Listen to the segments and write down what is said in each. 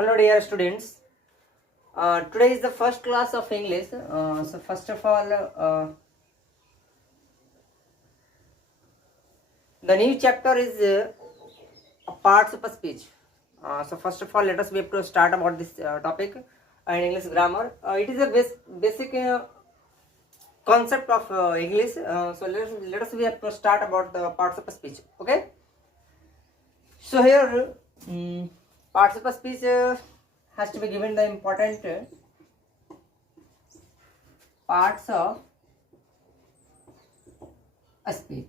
Hello dear students. Today is the first class of English. So first of all, the new chapter is parts of a speech. So first of all, let us be able to start about this topic and English grammar. It is a basic concept of English. So let us be able to start about the parts of a speech. Okay. So here, parts of a speech has to be given the important parts of a speech.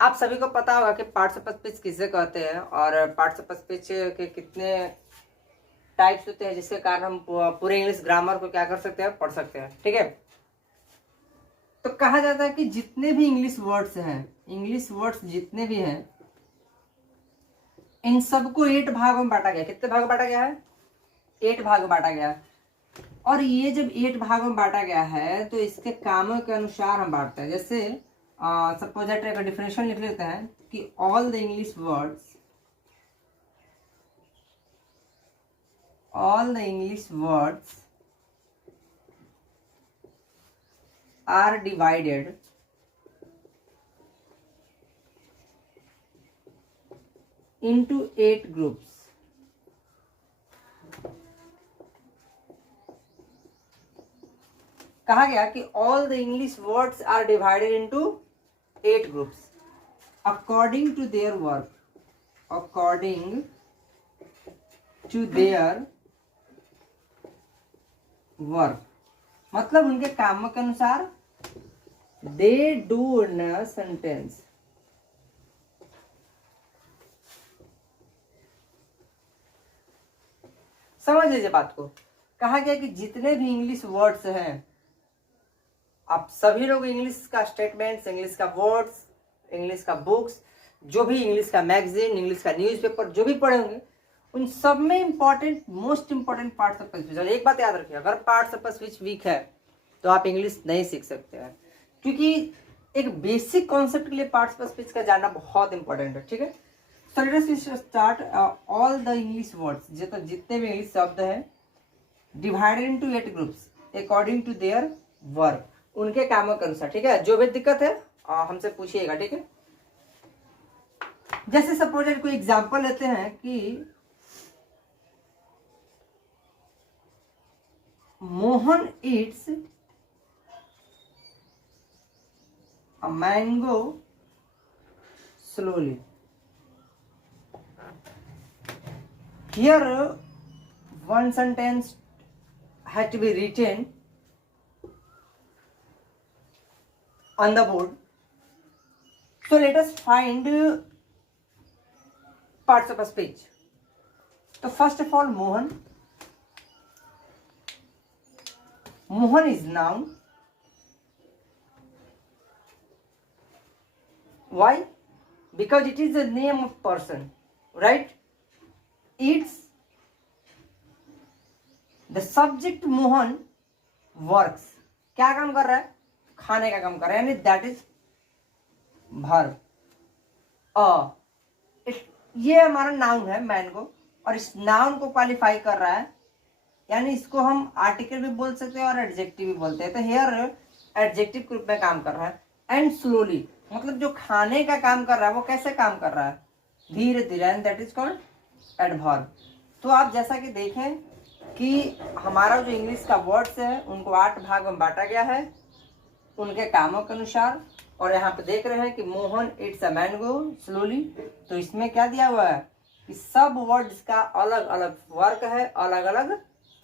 आप सभी को पता होगा कि parts of speech किसे कहते हैं और पार्ट्स ऑफ स्पीच के कितने टाइप्स होते हैं जिसके कारण हम पूरे इंग्लिश ग्रामर को क्या कर सकते हैं, पढ़ सकते हैं. ठीक है. तो कहा जाता है कि जितने भी इंग्लिश वर्ड्स जितने भी हैं इन सबको 8 भागों में बांटा गया. कितने भागों में बांटा गया है? 8 भागों में बांटा गया है. और ये जब 8 भागों में बांटा गया है तो इसके कामों के अनुसार हम बांटते हैं. जैसे सपोज दैट का डिफिनेशन लिख लेते हैं कि all the English words are divided into 8 groups. कहा गया कि all the English words are divided into 8 groups according to their work. मतलब उनके कामों के अनुसार. they do in a sentence. समझ लीजिए बात को. कहा गया कि जितने भी इंग्लिश वर्ड्स हैं, आप सभी लोग इंग्लिश का स्टेटमेंट्स, इंग्लिश का वर्ड्स, इंग्लिश का बुक्स, जो भी इंग्लिश का मैगजीन, इंग्लिश का न्यूज़पेपर जो भी पढ़े होंगे, उन सब में most important parts of speech. और एक बात याद रखिए, अगर पार्ट्स ऑफ स्पीच वीक है तो आप इंग्लिश नहीं सीख सकते हैं, क्योंकि एक बेसिक कॉन्सेप्ट के लिए पार्ट्स ऑफ स्पीच का जानना बहुत इंपॉर्टेंट है. ठीक है. So let us start all the English words. जितने भी इंग्लिश शब्द हैं divided into 8 groups according to their work. उनके कामों के अनुसार. ठीक है. जो भी दिक्कत है हमसे पूछिएगा. ठीक है. जैसे सपोज कोई एग्जांपल लेते हैं कि Mohan Yeats a mango slowly. Here one sentence had to be written on the board. So let us find parts of a speech. So first of all, Mohan is noun. Why? Because it is the name of person, right? It's the subject. Mohan works. क्या काम कर रहा है? खाने का काम कर रहा है, यानी दैट इज verb. ये हमारा नाउन है मैंगो, और इस नाउन को क्वालिफाई कर रहा है, यानी इसको हम आर्टिकल भी बोल सकते हैं और एडजेक्टिव भी बोलते हैं. तो हियर एडजेक्टिव ग्रुप में काम कर रहा है. एंड स्लोली मतलब जो खाने का काम कर रहा है वो कैसे काम कर रहा है? धीरे धीरे, and that is called adverb. तो आप जैसा कि देखें कि हमारा जो इंग्लिश का वर्ड्स है उनको 8 भाग में बांटा गया है उनके कामों के अनुसार. और यहाँ पे देख रहे हैं कि Mohan it's a mango slowly. तो इसमें क्या दिया हुआ है कि सब वर्ड्स का अलग अलग वर्क है, अलग अलग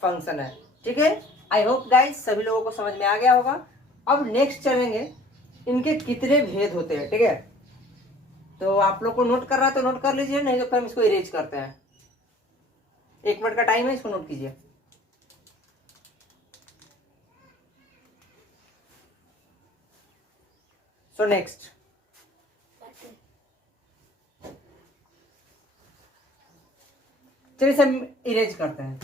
फंक्शन है. ठीक है. आई होप गाइस सभी लोगों को समझ में आ गया होगा. अब नेक्स्ट चलेंगे इनके कितने भेद होते हैं. ठीक है. तो आप लोग को नोट कर रहा है तो नोट कर लीजिए, नहीं तो फिर हम इसको इरेज करते हैं. 1 मिनट का टाइम है, इसको नोट कीजिए. सो नेक्स्ट चलिए इसे हम इरेज करते हैं.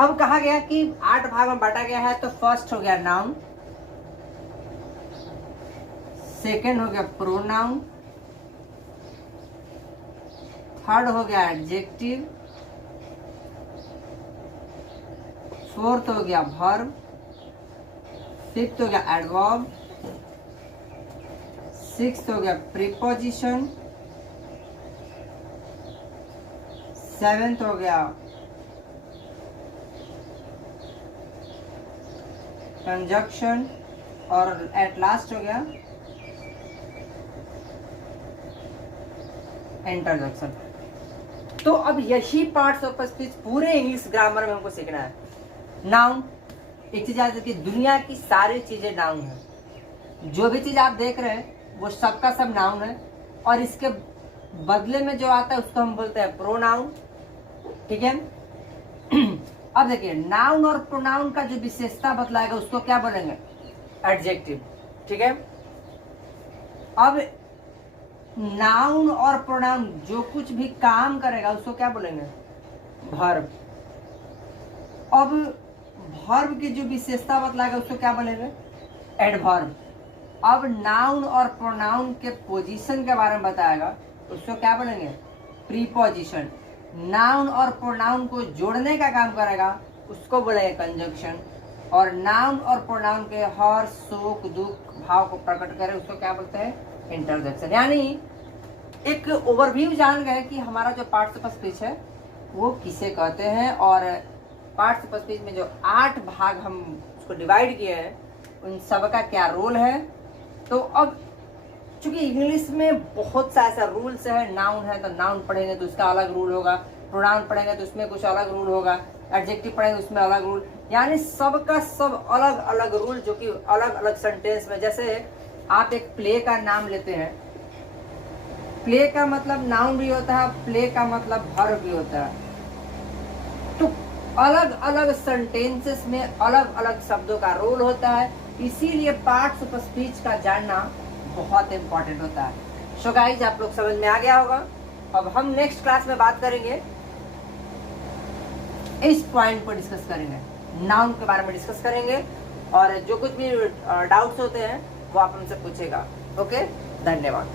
अब कहा गया कि 8 भाग में बांटा गया है, तो फर्स्ट हो गया नाउन, सेकेंड हो गया प्रोनाउन, थर्ड हो गया एडजेक्टिव, फोर्थ हो गया वर्ब, फिफ्थ हो गया एडवर्ब, सिक्स्थ हो गया प्रीपोजिशन, सेवेंथ हो गया कंजक्शन, और एट लास्ट हो गया इंटरजेक्शन। तो अब यही पार्ट्स ऑफ स्पीच पूरे इंग्लिश ग्रामर में हमको सीखना है। नाउन, एक चीज याद रखिए, दुनिया की सारी चीजें नाउन है। जो भी चीज आप देख रहे हैं वो सबका सब नाउन है, और इसके बदले में जो आता है उसको हम बोलते हैं प्रोनाउन। ठीक है। अब देखिए, नाउन और प्रोनाउन का जो विशेषता बतलाएगा उसको क्या बोलेंगे? एडजेक्टिव। ठीक है। अब नाउन और प्रोनाउन जो कुछ भी काम करेगा उसको क्या बोलेंगे? वर्ब। अब वर्ब की जो विशेषता बतलाएगा उसको क्या बोलेंगे? एडवर्ब। अब नाउन और प्रोनाउन के पोजीशन के बारे में बताएगा उसको क्या बोलेंगे? प्रीपोजिशन। नाउन और प्रोनाउन को जोड़ने का काम करेगा उसको बोलेंगे कंजंक्शन। और नाउन और प्रोनाउन के हर्ष, शोक, दुख भाव को प्रकट करे उसको क्या बोलते हैं? इंटरजेक्शन। यानी एक ओवरव्यू जान गए कि हमारा जो पार्ट्स ऑफ स्पीच है वो किसे कहते हैं, और पार्ट्स ऑफ स्पीच में जो 8 भाग हम उसको डिवाइड किए हैं उन सब का क्या रोल है। तो अब चूंकि इंग्लिश में बहुत सा ऐसा रूल्स है, नाउन है तो नाउन पढ़ेंगे तो उसका अलग रूल होगा, प्रोनाउन पढ़ेंगे तो उसमें कुछ अलग रूल होगा, एडजेक्टिव पढ़ेंगे उसमें अलग रूल, यानी सबका सब अलग अलग रूल, जो कि अलग अलग सेंटेंस में। जैसे आप एक प्ले का नाम लेते हैं, प्ले का मतलब नाउन भी होता है, प्ले का मतलब वर्ब भी होता है। तो अलग अलग सेंटेंसेस में अलग अलग शब्दों का रोल होता है, इसीलिए पार्ट्स ऑफ स्पीच का जानना बहुत इंपॉर्टेंट होता है। सो गाइस, आप लोग समझ में आ गया होगा। अब हम नेक्स्ट क्लास में बात करेंगे, इस पॉइंट पर डिस्कस करेंगे, नाउन के बारे में डिस्कस करेंगे, और जो कुछ भी डाउट्स होते हैं वो आप हमसे पूछेगा। ओके, धन्यवाद।